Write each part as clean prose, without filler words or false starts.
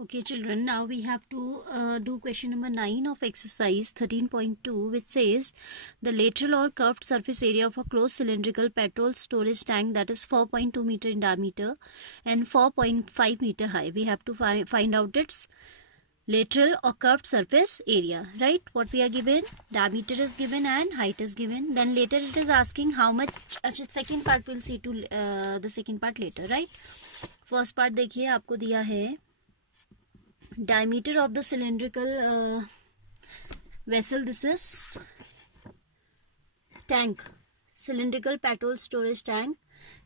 Okay children, now we have to do question number 9 of exercise 13.2, which says the lateral or curved surface area of a closed cylindrical petrol storage tank that is 4.2 meter in diameter and 4.5 meter high. We have to find out its lateral or curved surface area, right? What we are given, diameter is given and height is given. Then later it is asking how much. Second part we'll see to the second part later, right? First part देखिए, आपको दिया है diameter of the cylindrical vessel. This is tank, cylindrical petrol storage tank.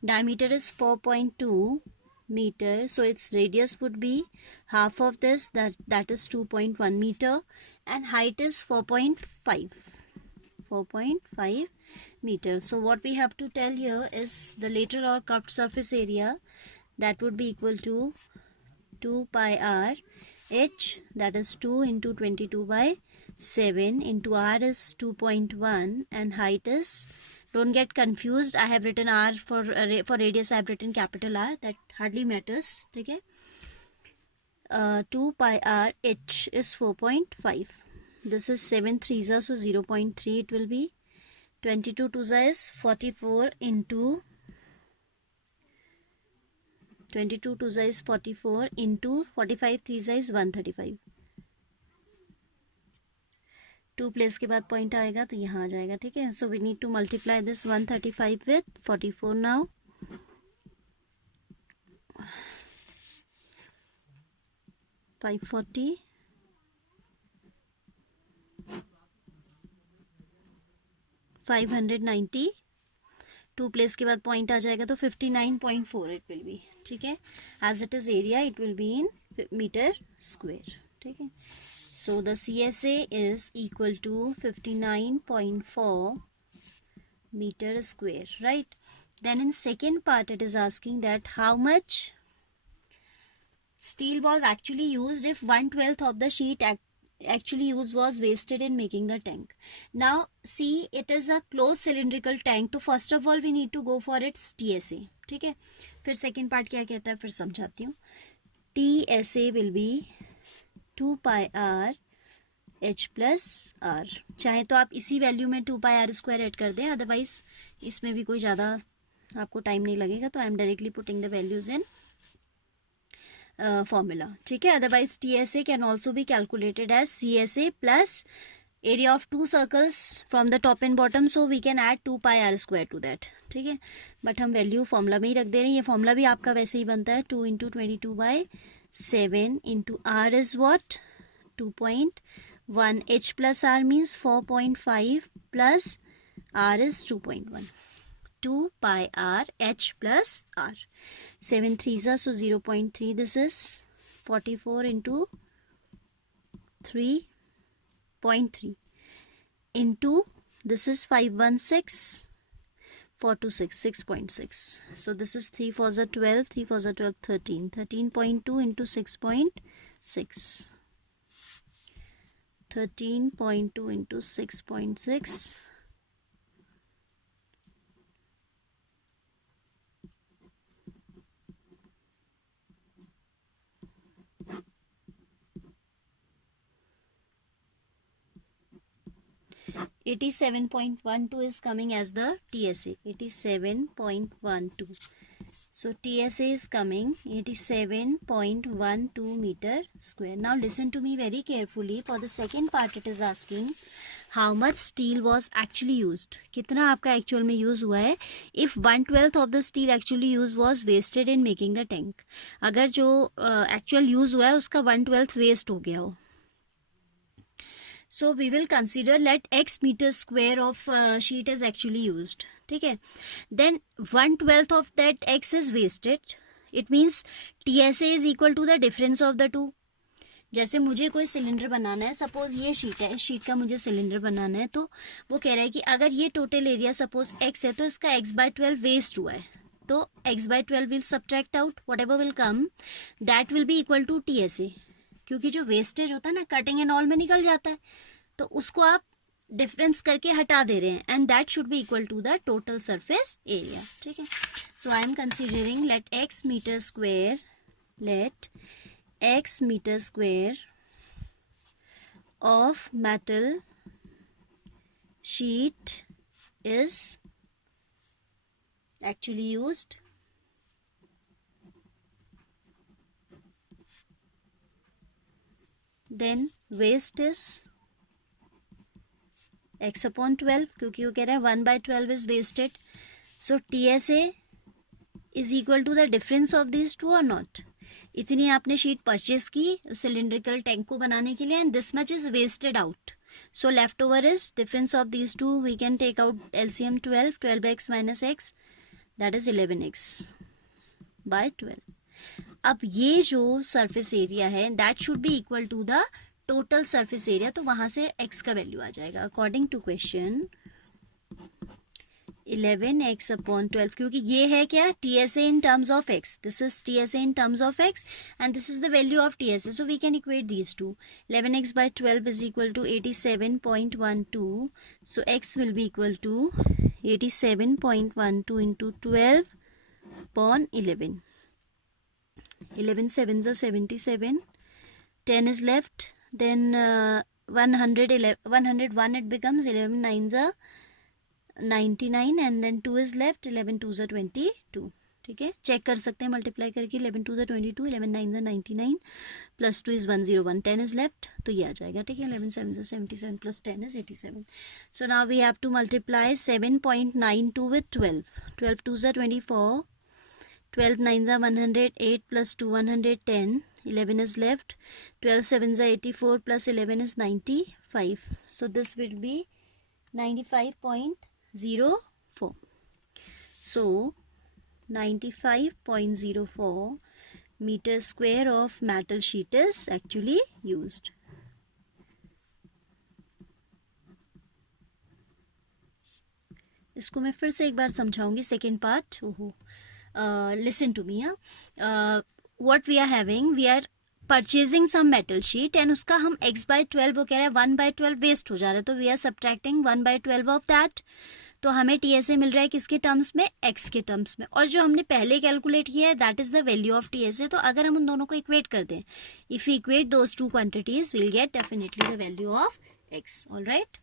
Diameter is 4.2 meter, so its radius would be half of this, that is 2.1 meter, and height is 4.5 meter. So what we have to tell here is the lateral or curved surface area, that would be equal to 2 pi r h, that is 2 into 22 by 7 into r is 2.1 and height is, don't get confused, I have written r for radius, I have written capital R, that hardly matters. Okay, 2 pi r h is 4.5. This is 7 3s are, so 0.3 it will be. 22 2s is 44 into 22 2s is 44 into 45 3s is 135. 2 place के बाद point आएगा तो यहाँ आ जाएगा. ठीक है, so we need to multiply this 135 with 44 now. 540 590. 2 place के बाद पॉइंट आ जाएगा तो 59.4 इट विल बी. ठीक है, as it is area it will be in meter square. ठीक है, so the CSA is equal to 59.4 meter square, right? Then in second part it is asking that how much steel was actually used if 1/12 of the sheet actually used was wasted in making the tank. Now see, it is a closed cylindrical tank, तो first of all we need to go for its TSA. ठीक है, फिर second part क्या कहता है फिर समझाती हूँ. TSA will be 2 pi r h plus r. चाहे तो आप इसी वैल्यू में 2 pi r स्क्वायर ऐड कर दें, अदरवाइज इसमें भी कोई ज़्यादा आपको टाइम नहीं लगेगा, तो I am directly putting the values in formula. ठीक है, otherwise TSA can also be calculated as CSA plus area of 2 circles from the top and bottom, so we can add 2 pi r square to that. ठीक है, but हम value formula में ही रख दे रहे हैं. ये फॉर्मूला भी आपका वैसे ही बनता है, 2 into 22 by 7 into r is what, 2.1. h plus r means 4.5 plus r is 2.1. 2 pi r h plus r. 7 3s are, so 0.3. This is 44 into 3.3 into, this is 516, 4 to 6, 6.6. So this is 3 4s are 12, 3 4s are 12, 13. 13.2 into 6.6. 13.2 into 6.6. $87.12 is coming as the TSA. 87.12. So TSA is coming 87.12 meter square. Now listen to me very carefully. For the second part it is asking how much steel was actually used. कितना आपका actual में use हुआ है if 1/12 of the steel actually used was wasted in making the tank. अगर जो actual use हुआ है उसका 1/12 waste हो गया हो. So we will consider let x meter square of sheet is actually used. ठीक है, then 1/12 of that x is wasted. It means TSA is equal to the difference of the two. जैसे मुझे कोई cylinder बनाना है, suppose ये sheet है, इस sheet का मुझे सिलेंडर बनाना है, तो वो कह रहा है कि अगर ये टोटल एरिया सपोज x है तो इसका x/12 वेस्ट हुआ है, तो x/12 will subtract out, whatever will come that will be equal to TSA. क्योंकि जो वेस्टेज होता है ना, कटिंग एंड ऑल में निकल जाता है, तो उसको आप डिफरेंस करके हटा दे रहे हैं, and that should be equal to the total surface area. ठीक है, so I am considering let x metre square, let x meter square of metal sheet is actually used. Then waste is x upon 12, क्योंकि वो कह रहा है 1/12 is wasted. So TSA is equal to the difference of these two or not. इतनी आपने sheet purchase की cylindrical tank को बनाने के लिए, and this much is wasted out. So left over is difference of these two. We can take out LCM 12x minus x, that is 11x by 12. अब ये जो सरफेस एरिया है that should be equal to the total surface area, तो वहाँ से x का value आ जाएगा. According to question 11x upon 12, क्योंकि ये है क्या TSA in terms of x, this is TSA in terms of x and this is the value of TSA, so we can equate these two. 11x by 12 is equal to 87.12, so x will be equal to 87.12 into 12 upon 11. 11 sevens are 77, 10 is left, then 101 it becomes, 11 nines are 99 and then 2 is left, 11 2s are 22. ठीक है, check कर सकते हैं multiply करके. 11 2s are 22, 11 9s are 99 plus 2 is 101, 10 is left, तो ये आ जाएगा. ठीक है, 11 7s are 77 plus 10 is 87. So now we have to multiply 7.92 with 12. 12 2s are 24, 12 9s are 108 plus 2 110, 11 is left, 12 7s are 84 plus 11 is 95. So this will be 95.04. So 95.04 meter square of metal sheet is actually used. इसको मैं फिर से एक बार समझाऊंगी second part. Listen to me. What we are having, we are purchasing some metal sheet and उसका हम x by 12, वो कह रहा है 1/12 वेस्ट हो जा रहा है, तो we are subtracting 1/12 of that. तो हमें TSA मिल रहा है किसके टर्म्स में, x के टर्म्स में, और जो हमने पहले कैलकुलेट किया है that is the value of TSA. तो अगर हम उन दोनों को इक्वेट कर दें, if we equate those two quantities we will get definitely the value of x. All right.